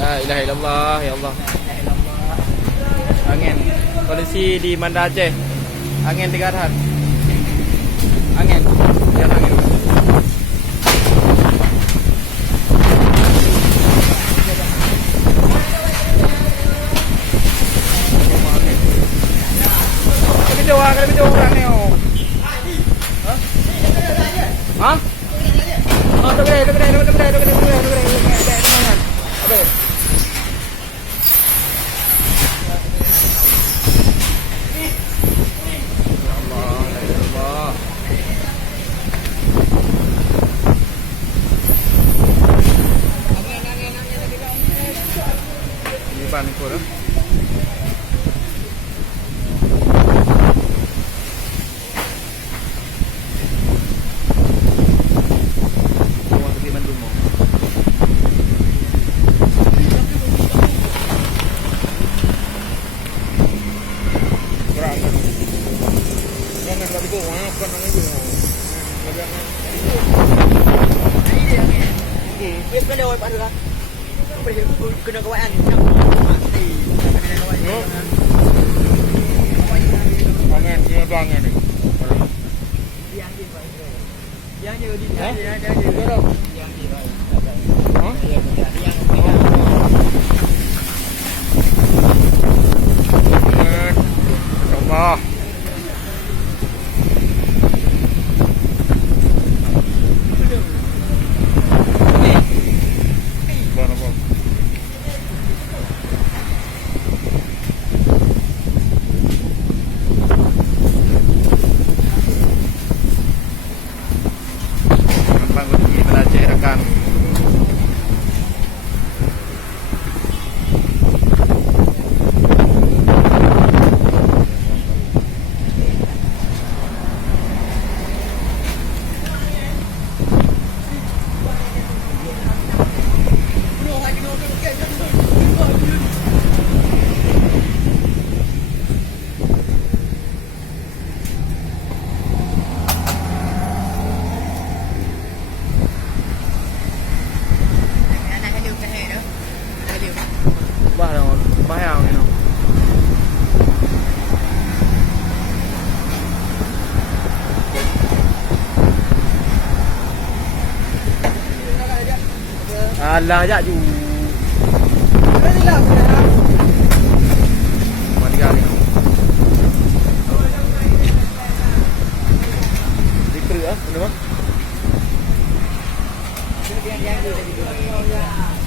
La ilaha illallah, ya Allah. Angin. Kondisi di Banda Aceh. Angin 3 darhat. Angin. Lihat angin. Lebih jauh orang ni. Hah? Oh, tu gede. Ini ban ko dah. Cái đôi bạn được không? Cái đôi các bạn ăn thì Angin dia doang ni. yang gì vậy? Yang như đi yang gì Đâu? yang gì vậy? Hả? Allah. Bahaya ni no. Alah jak ju. Mari kali. Dikru ah, benar mah? Yang